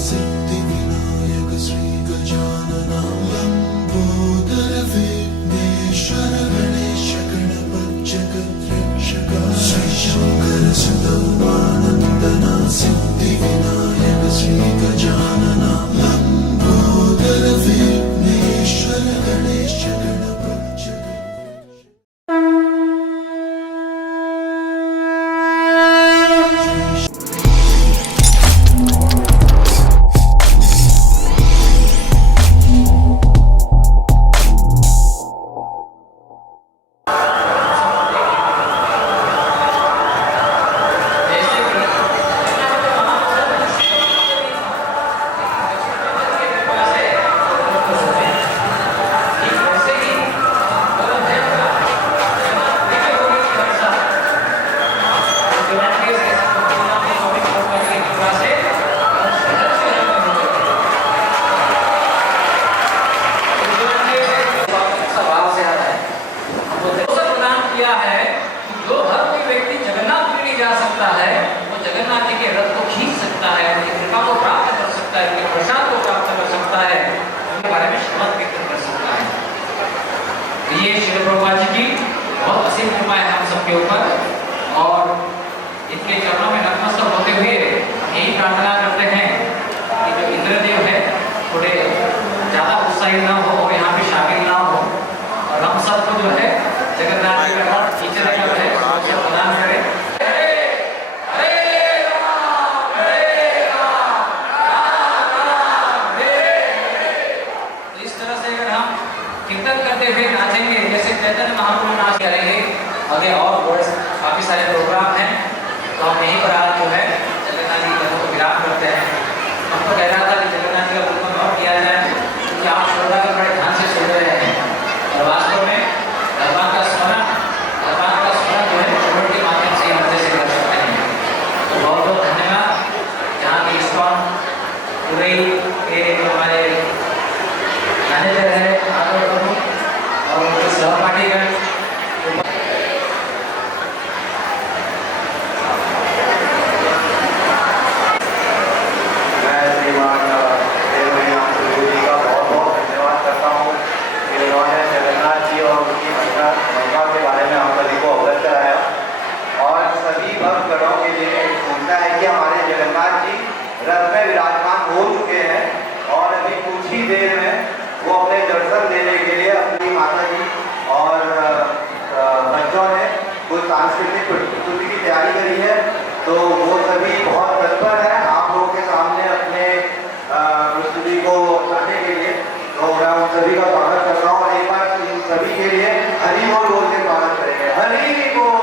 सिद्धिविनायक श्री गजानना लंबोदर विघ्नेश्वर गणेश गणपत जगद्रक्षक श्री शंकर सुदानंदना सिद्धिविनायक श्री गजानना लंबोदर विघ्नेश्वर गणेश गणपत ये श्री प्रभुपाद जी की बहुत असीम कृपा है हम सबके ऊपर और इनके चरणों में नतमस्तक होते हुए यही प्रार्थना करते हैं कि जो इंद्रदेव है थोड़े ज़्यादा उत्साही ना हो और यहाँ पे शामिल ना हो और हम सबको जो है जगन्नाथ जी का टीचर है प्रदान करें। तो इस तरह से अगर हम कीर्तन करते हुए नाचेंगे जैसे चैतन्य महाप्रभु नाच करेंगे आगे और काफी सारे प्रोग्राम हैं तो हम यहीं पर आज जो है जगन्नाथ जी का को विराम करते हैं। हम तो कह रहा था कि जगन्नाथ जी का गुणगान और किया जाए क्योंकि आप श्रोता का बड़े ध्यान से सुन रहे हैं और वास्तव में भगवान का स्मरण जो है श्रवण के माध्यम से हम जैसे कर सकते हैं। तो बहुत बहुत धन्यवाद जहाँ की इस्कॉन पूरे के हमारे मैनेजर है और उनके सहपाठीगण रथ में विराजमान हो चुके हैं और अभी कुछ ही देर में वो अपने दर्शन देने के लिए अपनी माता जी और बच्चों ने कुछ सांस्कृतिक प्रस्तुति की तैयारी करी है तो वो सभी बहुत तत्पर है आप लोगों के सामने अपने प्रस्तुति को लाने के लिए। तो मैं उन सभी का स्वागत करता हूँ और एक बार इन सभी के लिए हरि बोल बोल के स्वागत करेंगे। हरि बोल।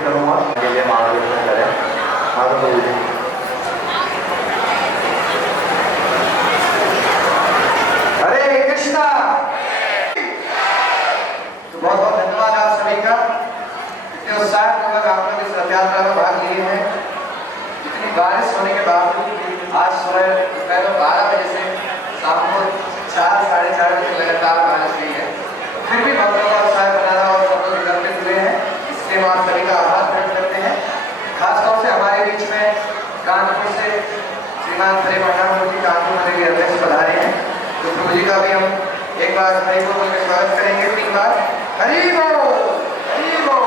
आमंत्रित करूंगा के लिए मार्गदर्शन करें। माधव प्रभु जी। हरे कृष्णा। तो बहुत बहुत धन्यवाद आप सभी का, इतने उत्साहपूर्वक आप लोग इस रथ यात्रा में भाग लिए हैं। इतनी बारिश होने के बावजूद आज सुबह दोपहर 12 बजे से शाम को 4 साढ़े 4 बजे लगातार बारिश हुई है, फिर भी भक्तों का उत्साह बना रहा और सब लोग एकत्रित हुए हैं, इसलिए हम आप सभी का आभार व्यक्त करते हैं। खासतौर से हमारे बीच में कानपुर से श्रीमान हरे मंडामूर्ति कानपुर नगर के अध्यक्ष पधारे हैं, तो प्रभु जी का भी हम एक बार हरि बोल के स्वागत करेंगे, 3 बार हरि बोल हरि बोल।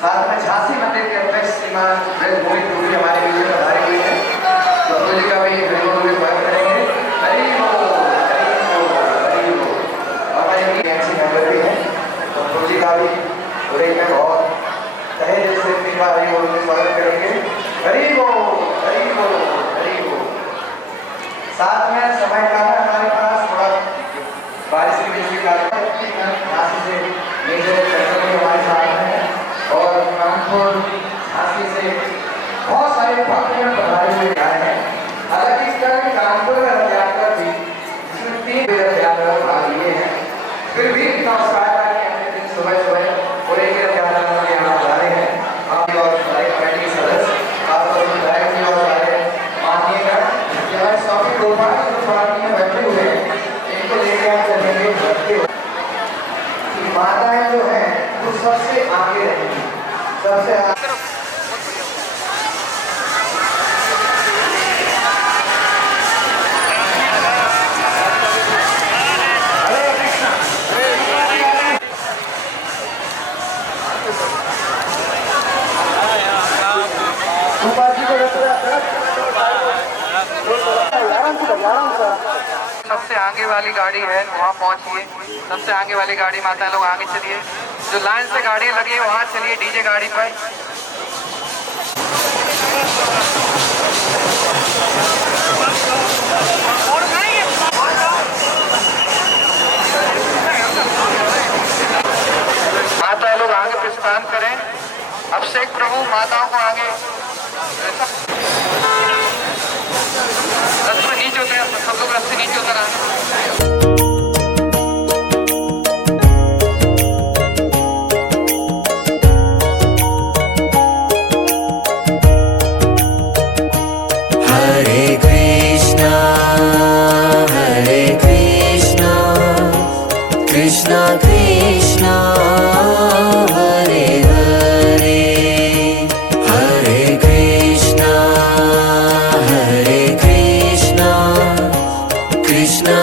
साथ में झांसी मंदिर के अध्यक्ष श्रीमान ब्रजभूमि टूरी हमारे बीच में पधारे हुए हैं, तो प्रभु जी का भी हरि बोल के स्वागत करेंगे, हरि बोल हरि बोल हरि बोल। और हमारे ऐसी मेंबर भी हैं, तो प्रभु जी का भी पूरे में बहुत तहे दिल से 3 बार हरि बोल के स्वागत करेंगे, हरि बोल हरि बोल हरि बोल। साथ में समय का हमारे पास थोड़ा बारिश की वजह से झांसी से मेजर हमारे साथ हैं और कानपुर झांसी से बहुत सारे भक्तों पधारे हुए आए हैं। हालांकि इस तरह की कानपुर में रथ यात्रा थी जिसमें 3 रथ यात्रा भाग लिए हैं, फिर भी इतना उत्साह था कि हमने दिन सुबह सुबह और एक रथ यात्रा में यहाँ जा रहे हैं। आप और सारे कमेटी के सदस्य खासतौर से विधायक जी और सारे माननीय हमारे स्वामी गोपाल में बैठे हुए हैं, इनको लेकर आप चलेंगे भरते हुए। माताएं जो हैं वो सबसे आगे रहेंगी, सबसे आगे। सबसे आगे वाली गाड़ी है वहाँ पहुँचिए, सबसे आगे वाली गाड़ी माता लोग आगे चलिए, जो लाइन से गाड़ी लगी है वहाँ चलिए डीजे गाड़ी पर। माता लोग आगे प्रस्थान करें, अभिषेक प्रभु माताओं को आगे रथ में नीचे उतरे, सब लोग रथ से नीचे उतर आए। Hare Krishna Krishna Krishna Hare Hare, Hare Krishna Krishna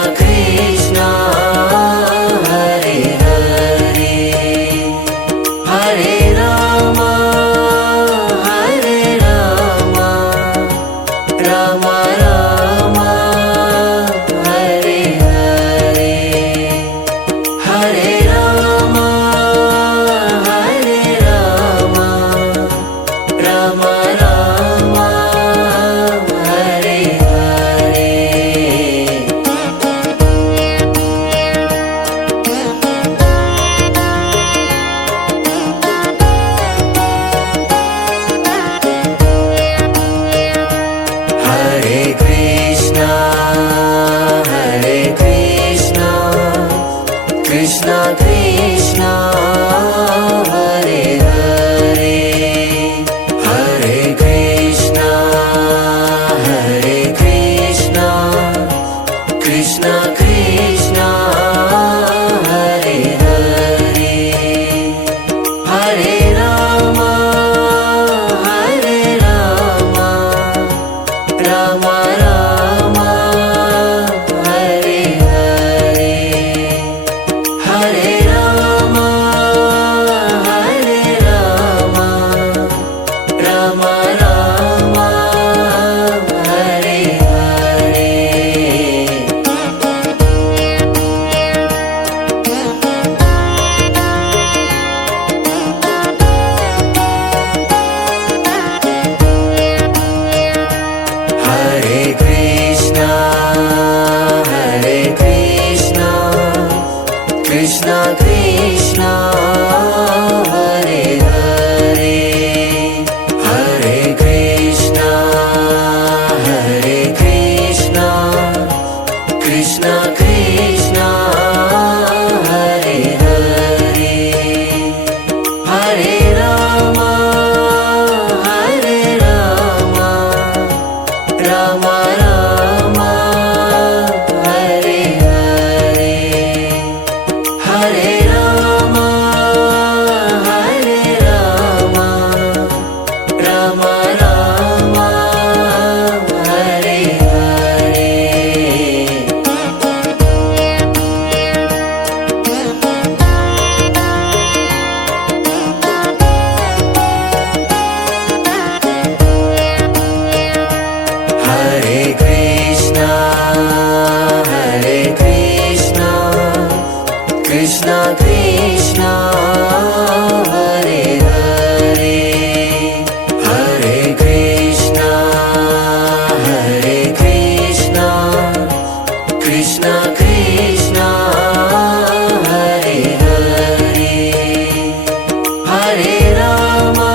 Hare Rama,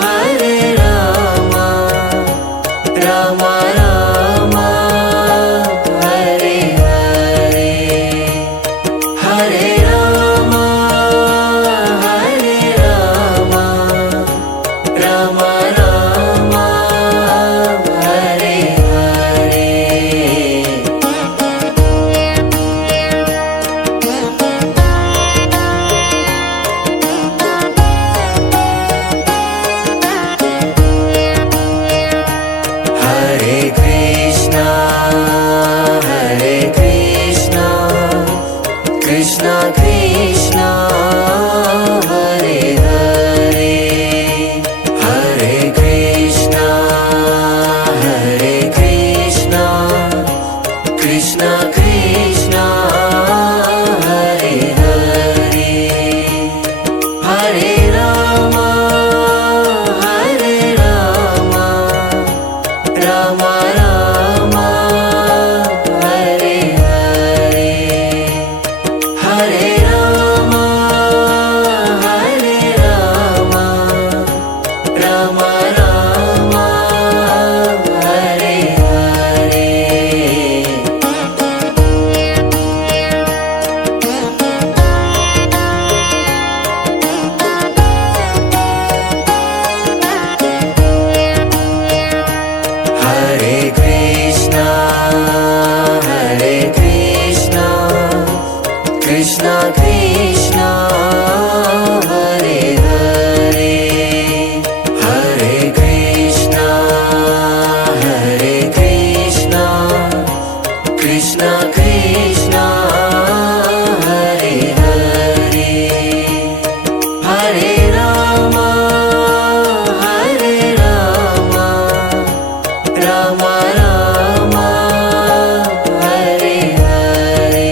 Hare Rama, Rama Rama, Hare Hare, Hare Rama, Hare Rama, Rama Rama, Hare Hare. Hare Krishna, Krishna Krishna, Hare Hare, Hare Krishna, Krishna Krishna, Hare Hare, Hare Rama, Rama Rama, Hare Hare, Hare Rama, Rama Rama, Hare Hare. Hare Krishna, Krishna Krishna, Hare Hare, Hare Krishna, Krishna Krishna, Hare Hare, Hare Rama, Rama Rama, Hare Hare,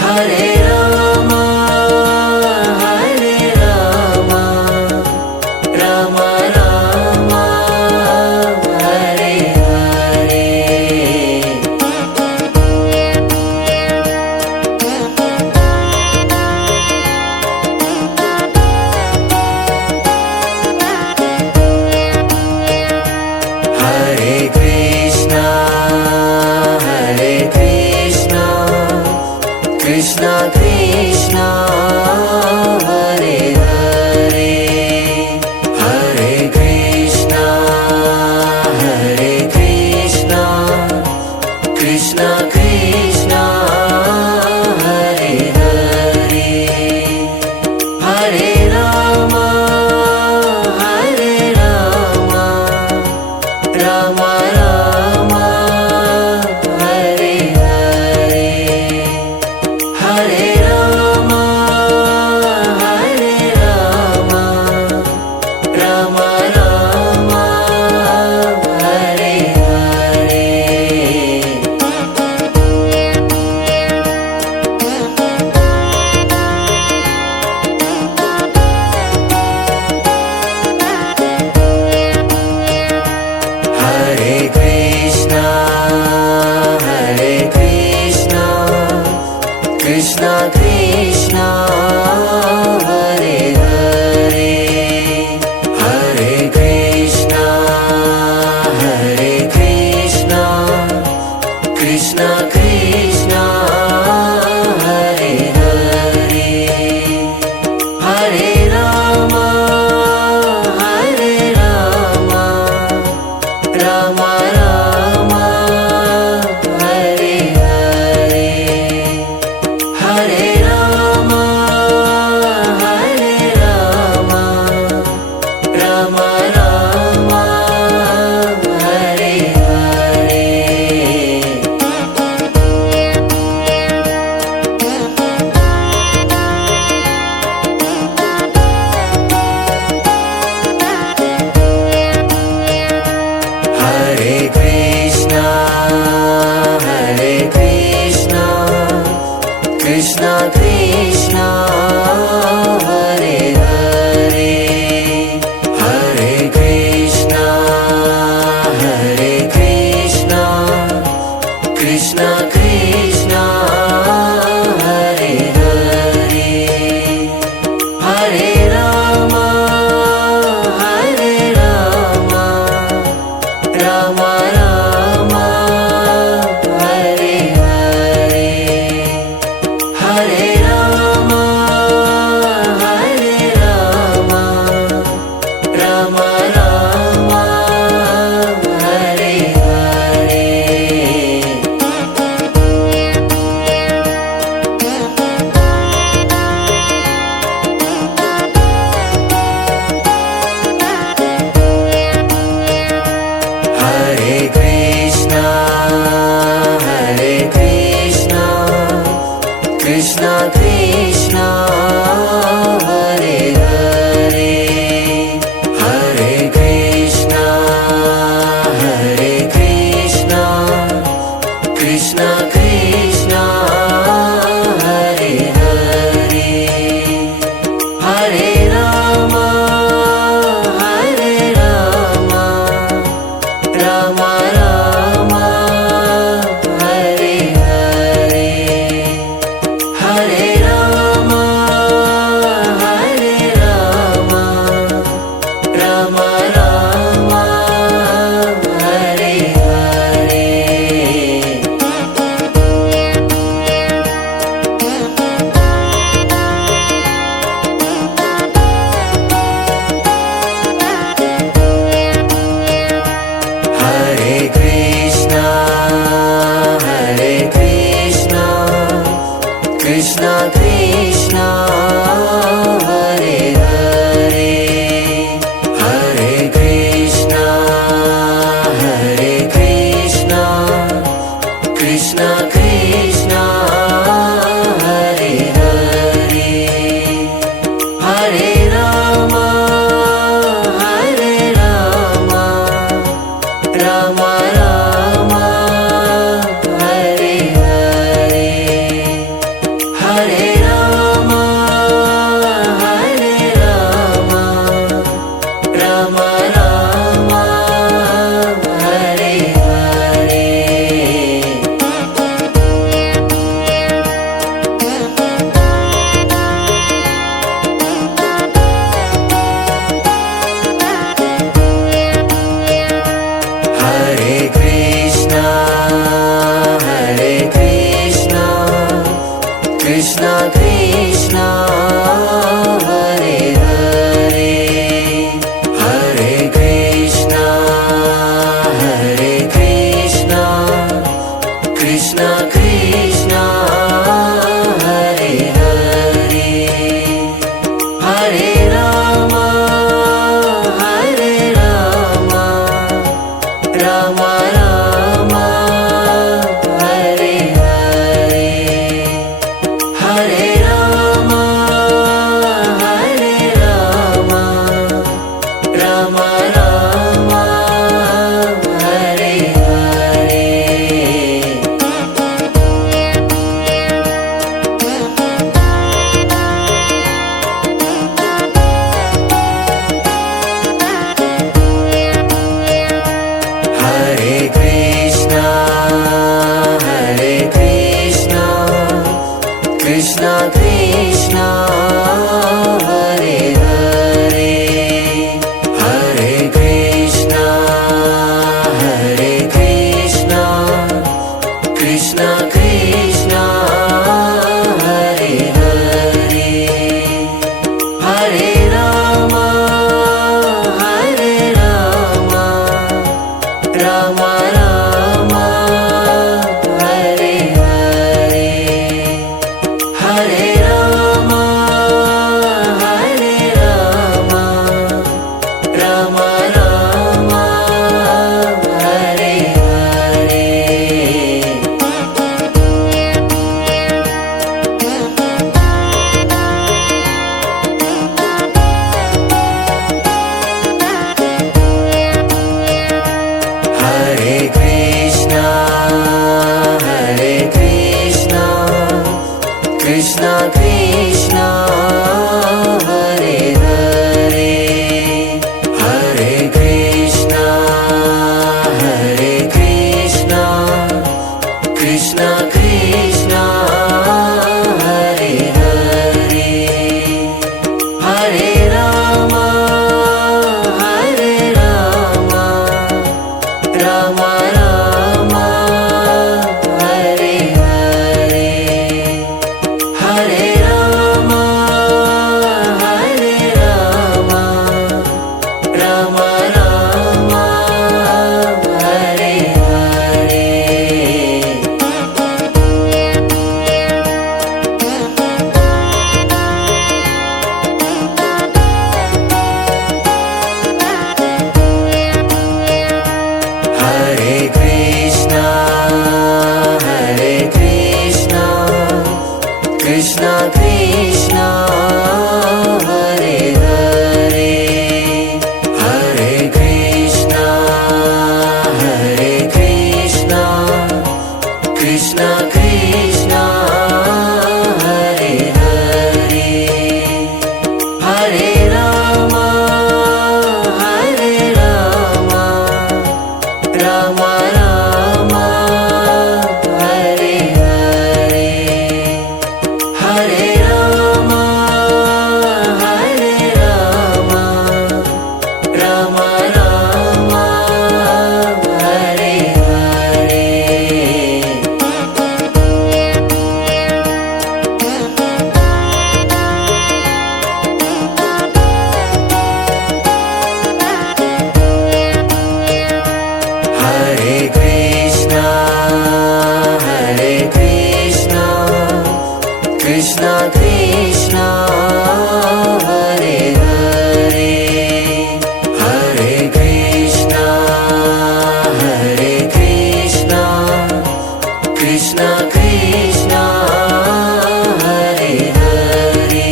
Hare Rama, Rama Rama, Hare Hare. Hare Krishna, Krishna Krishna, Hare Hare, Hare Krishna, Krishna Krishna, Hare Hare, Hare Rama, Rama Rama, Hare Hare, Hare Rama, Rama Rama, Hare Hare. Hare Rama, Hare Rama, Rama Rama, Hare Hare, Hare Rama, Hare Rama, Rama Rama, Hare Hare. Hare Krishna, Krishna Krishna, Hare Hare, Hare Krishna, Krishna Krishna, Hare Hare, Hare Rama, Rama Rama, Hare Hare, Hare Rama, Rama Rama, Hare Hare. Hare Krishna, Krishna Krishna, Hare Hare, Hare Krishna, Krishna Krishna, Hare Hare, Hare Rama, Rama Rama, Hare Hare, Hare Rama, Rama Rama, Hare Hare. Hare Krishna, Krishna Krishna, Hare Hare, Hare Krishna, Krishna Krishna, Hare Hare, Hare Rama, Rama Rama, Hare Hare, Hare Rama, Rama Rama, Hare Hare. Hare Krishna, Krishna Krishna, Hare Hare, Hare Krishna, Krishna Krishna, Hare Hare, Hare Rama, Rama Rama, Hare Hare, Hare Rama, Rama Rama, Hare Hare. Hare Rama, Hare Rama, Rama Rama, Hare Hare, Hare Rama, Hare Rama, Rama Rama, Hare Hare. Hare Krishna, Krishna Krishna, Hare Hare, Hare Krishna, Krishna Krishna, Hare Hare, Hare Rama, Rama Rama, Hare Hare, Hare Rama, Rama Rama, Hare Hare. Hare Krishna, Krishna Krishna, Hare Hare, Hare Krishna, Krishna Krishna, Hare Hare,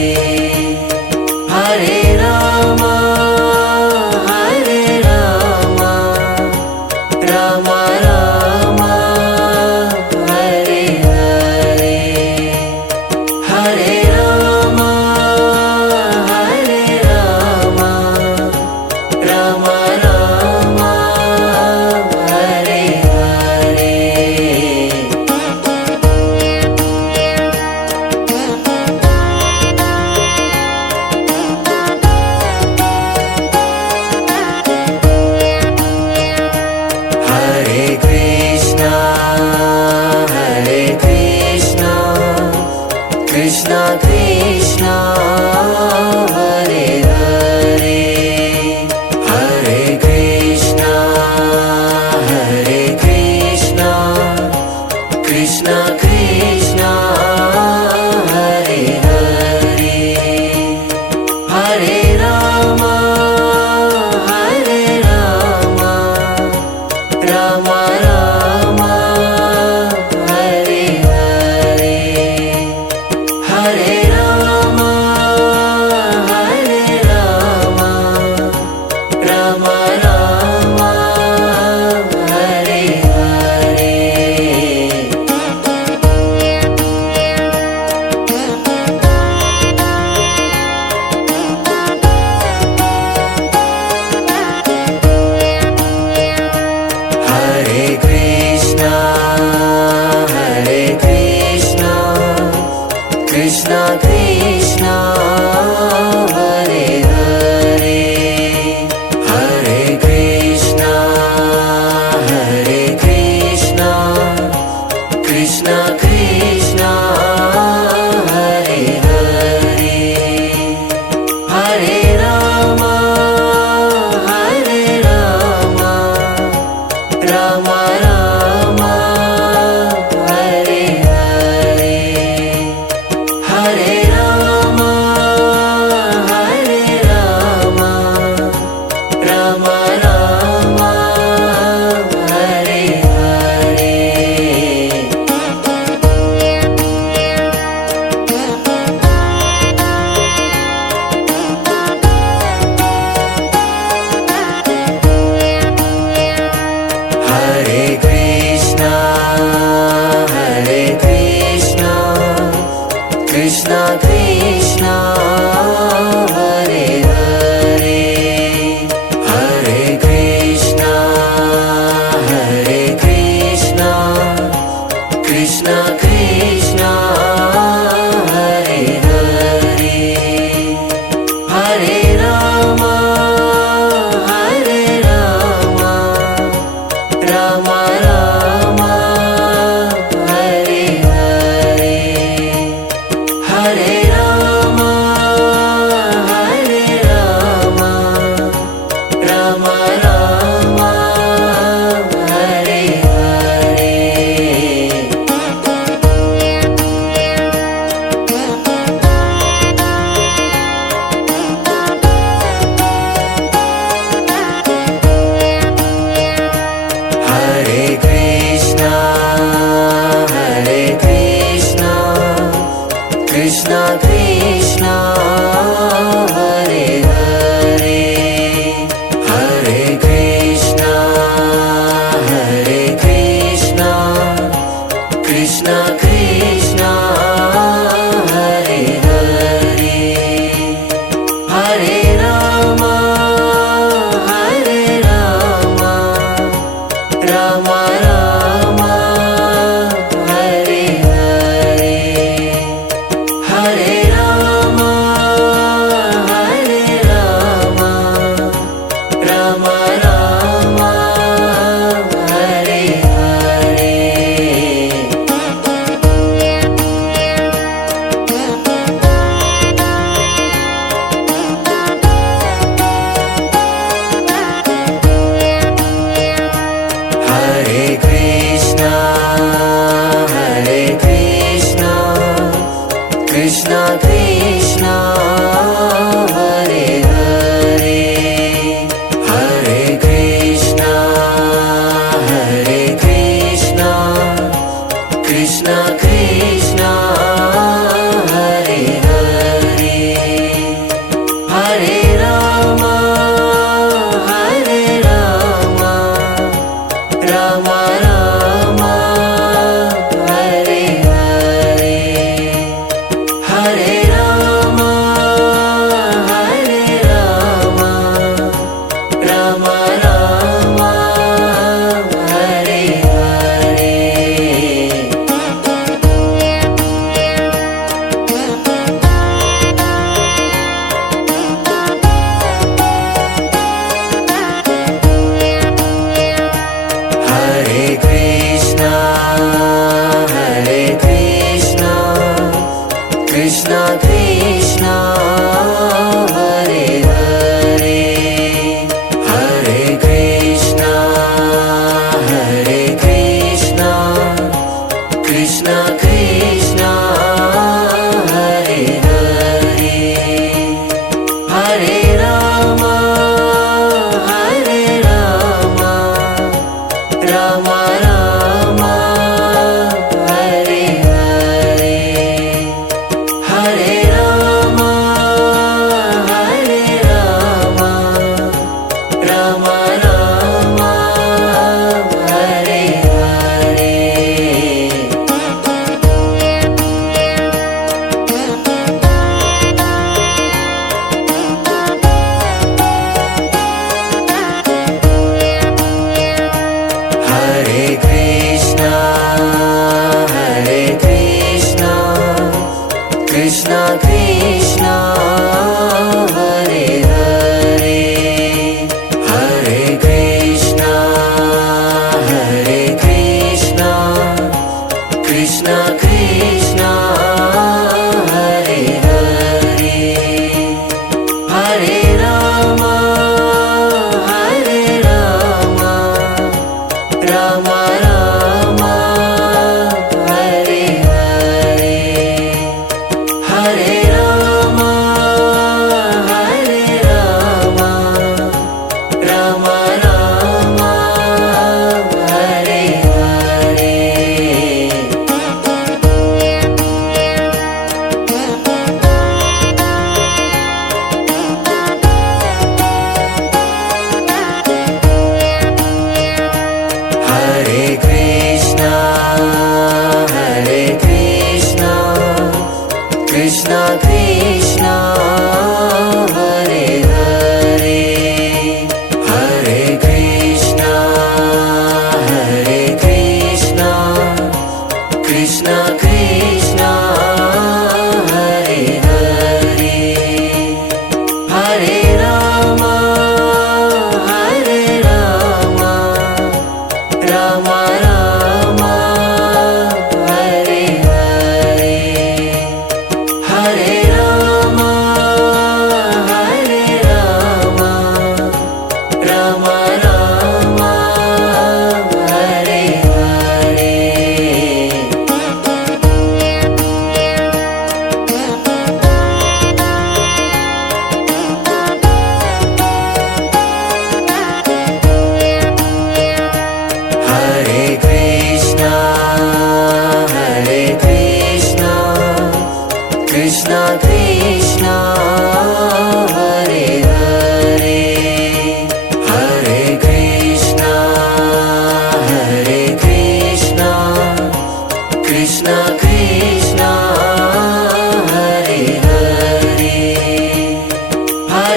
Hare Rama, Rama Rama, Hare Hare, Hare Rama, Rama Rama, Hare Hare. Hare Krishna, Krishna Krishna, Hare Hare, Hare Krishna, Krishna Krishna, Hare Hare, Hare Rama, Rama Rama, Hare Hare, Hare Rama, Rama Rama, Hare Hare. Hare Rama, Hare Rama, Rama Rama, Hare Hare, Hare Rama, Hare Rama, Rama Rama, Hare Hare. Hare Krishna, Krishna Krishna, Hare Hare, Hare Krishna, Krishna Krishna, Hare Hare, Hare Rama, Rama Rama, Hare Hare, Hare Rama, Rama Rama, Hare Hare. Hare Krishna, Krishna Krishna, Hare Hare, Hare Krishna, Krishna Krishna, Hare Hare, Hare Rama, Rama Rama, Hare Hare, Hare Rama, Rama Rama, Hare Hare. Hare Krishna, Krishna Krishna, Hare Hare, Hare Krishna, Krishna Krishna, Hare Hare, Hare Rama, Rama Rama, Hare Hare, Hare Rama, Rama Rama, Hare Hare. Hare Krishna, Krishna Krishna, Hare Hare, Hare Krishna, Krishna Krishna, Hare Hare, Hare Rama, Rama Rama, Hare Hare, Hare Rama, Rama Rama, Hare Hare.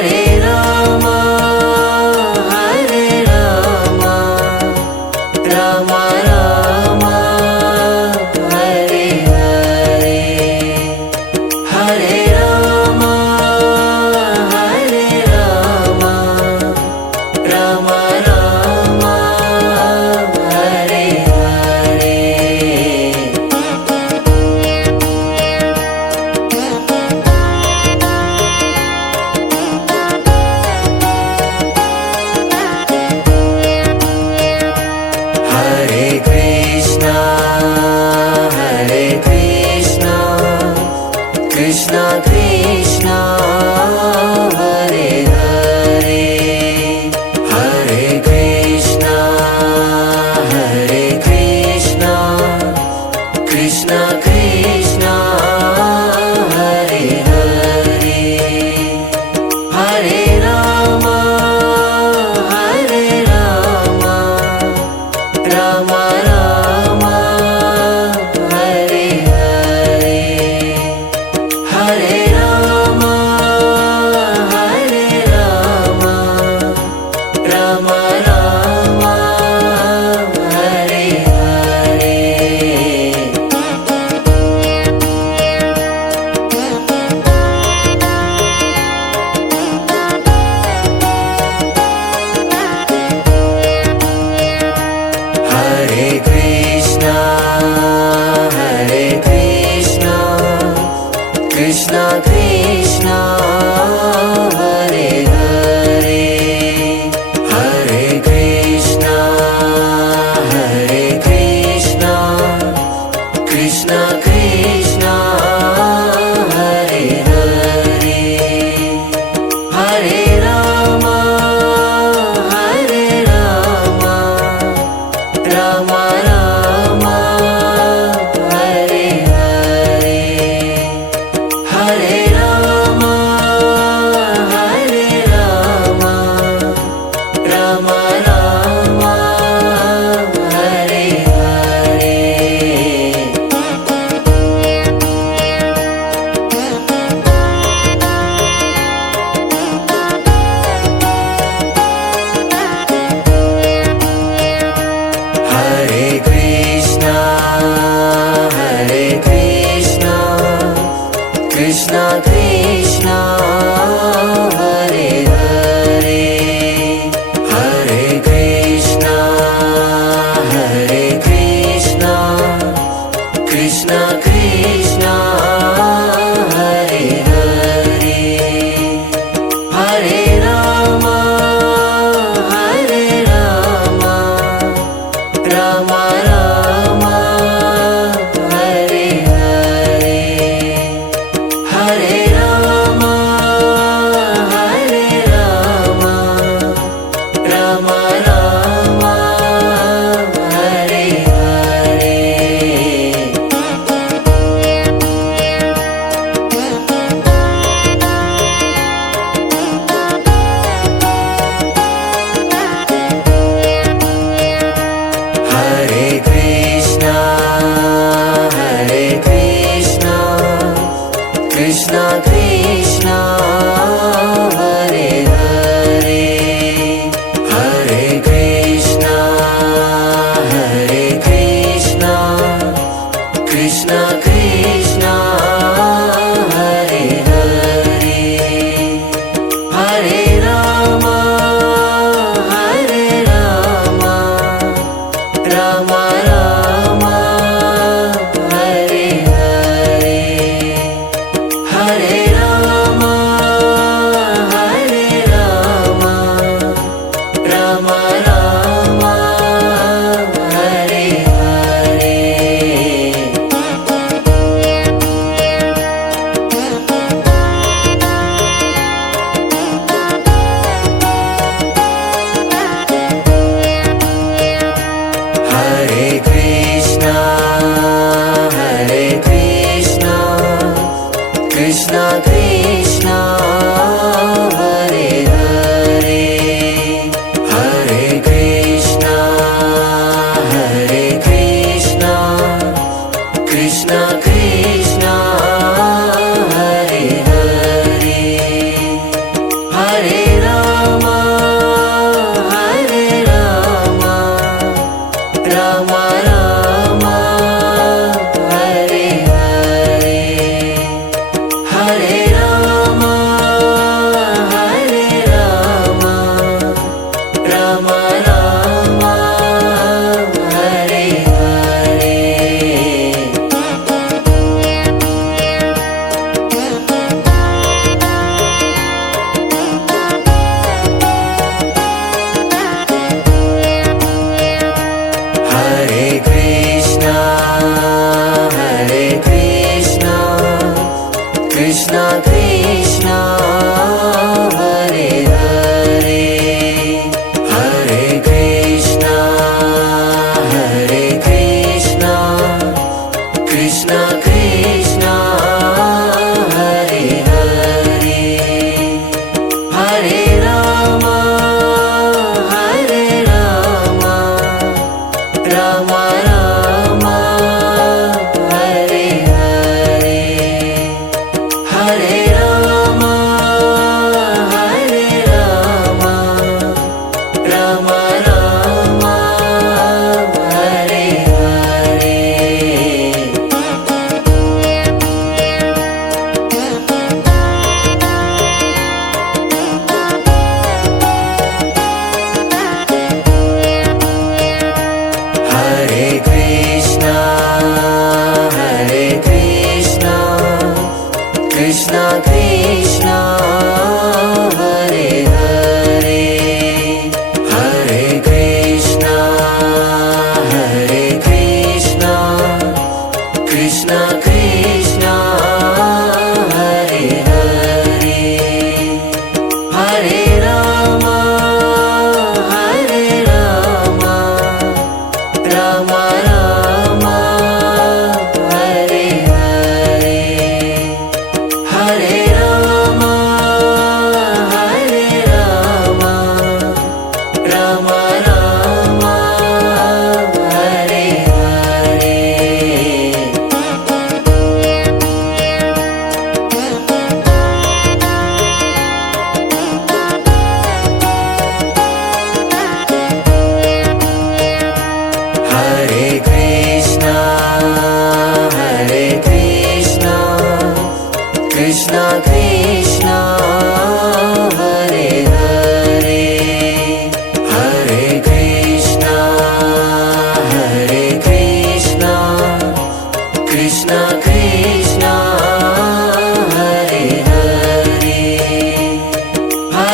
Hare Rama, Hare Rama, Rama Rama, Hare Hare, Hare Rama, Hare Rama, Rama Rama, Hare Hare.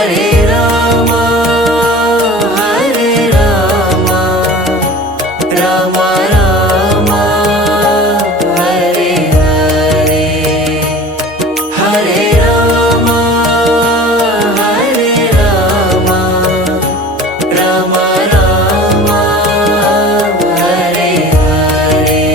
Hare Rama, Hare Rama, Rama Rama, Hare Hare, Hare Rama, Hare Rama, Rama Rama, Hare Hare.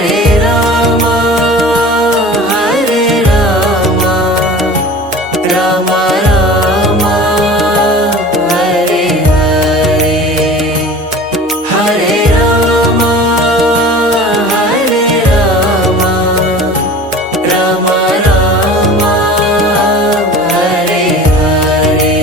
Hare Rama, Hare Rama, Rama Rama, Hare Hare, Hare Rama, Hare Rama, Rama Rama, Hare Hare.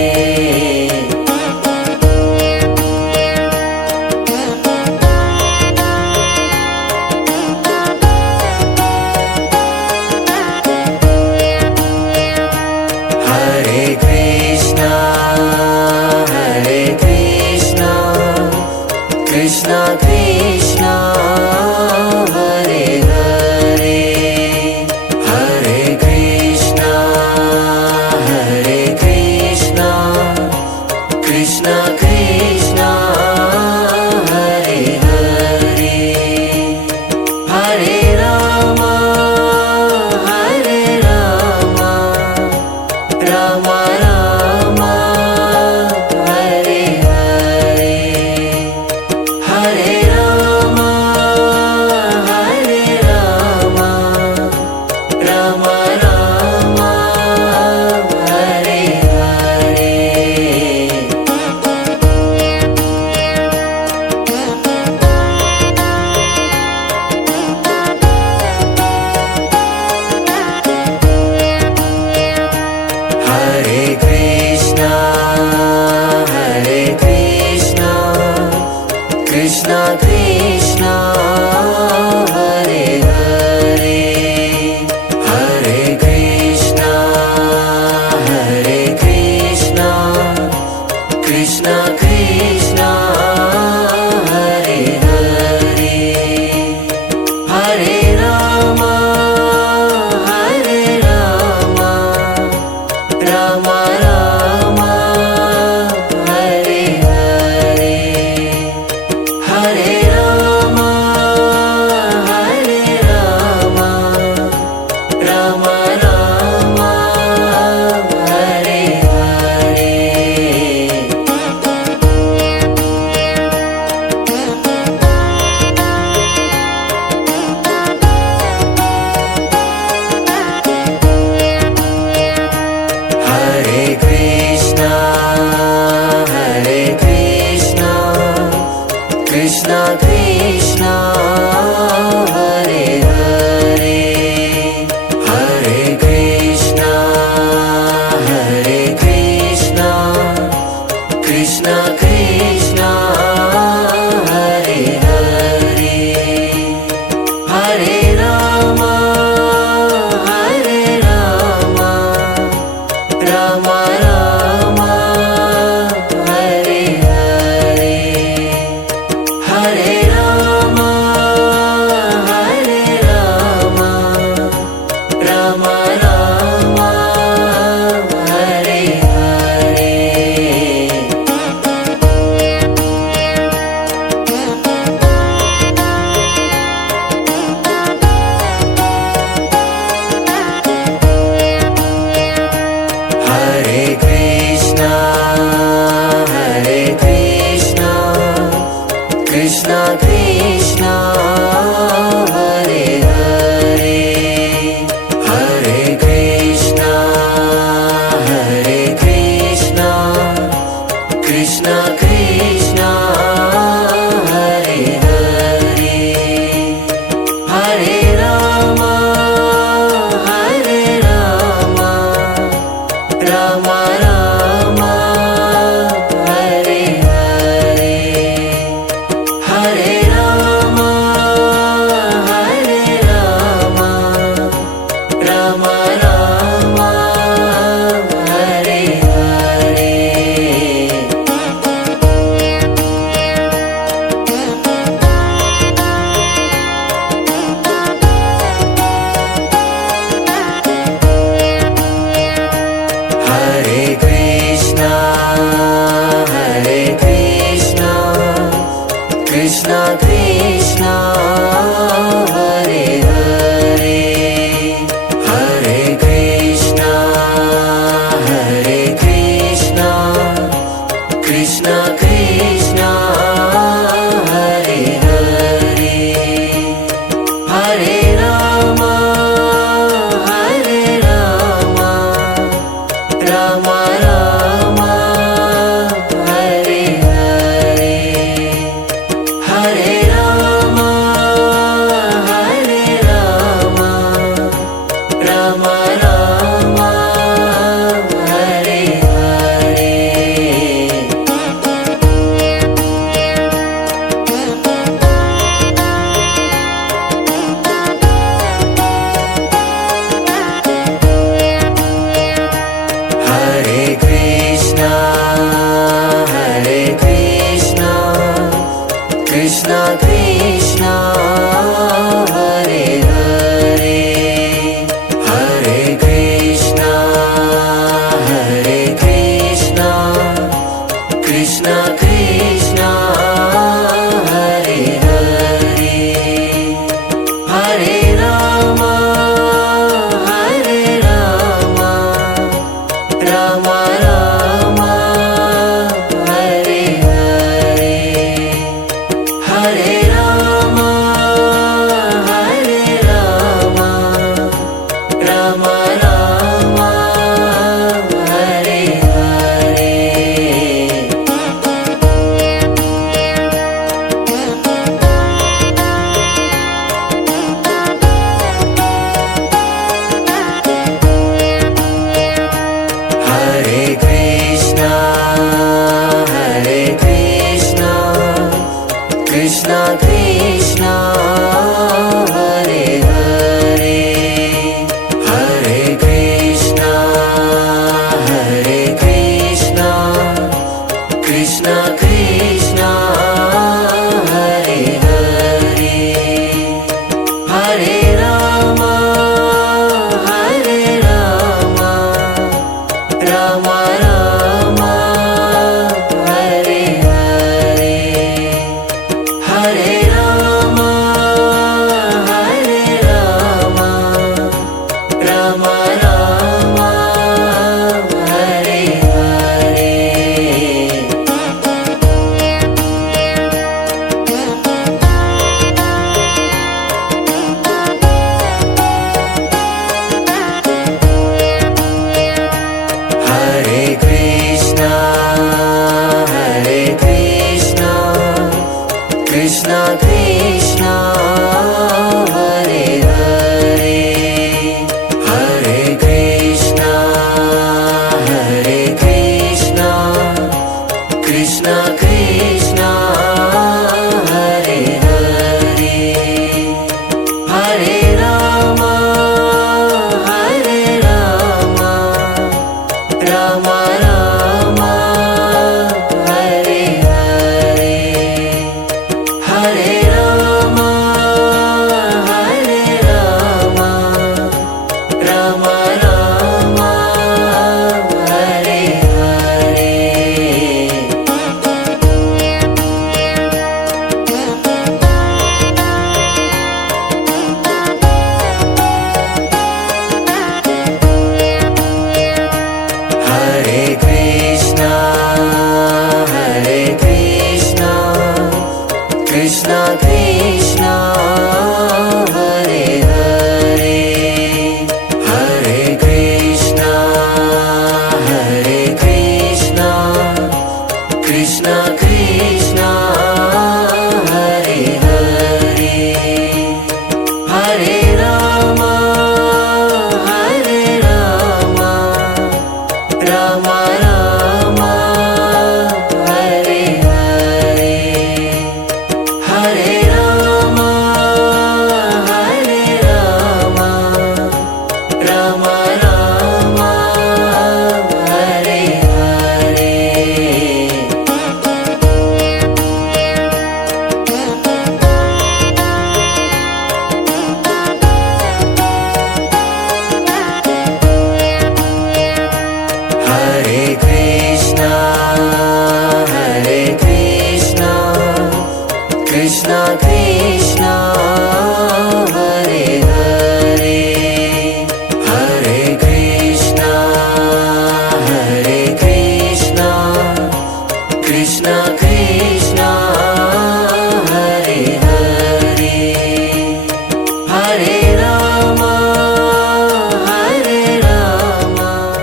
Hare Rama, Hare Rama,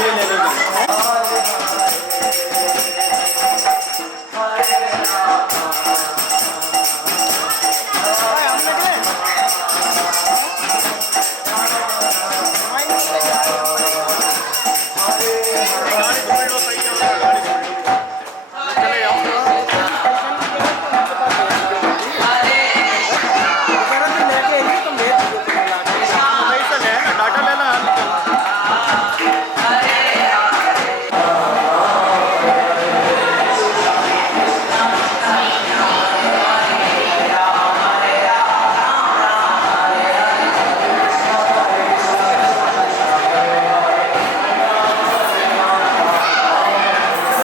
camera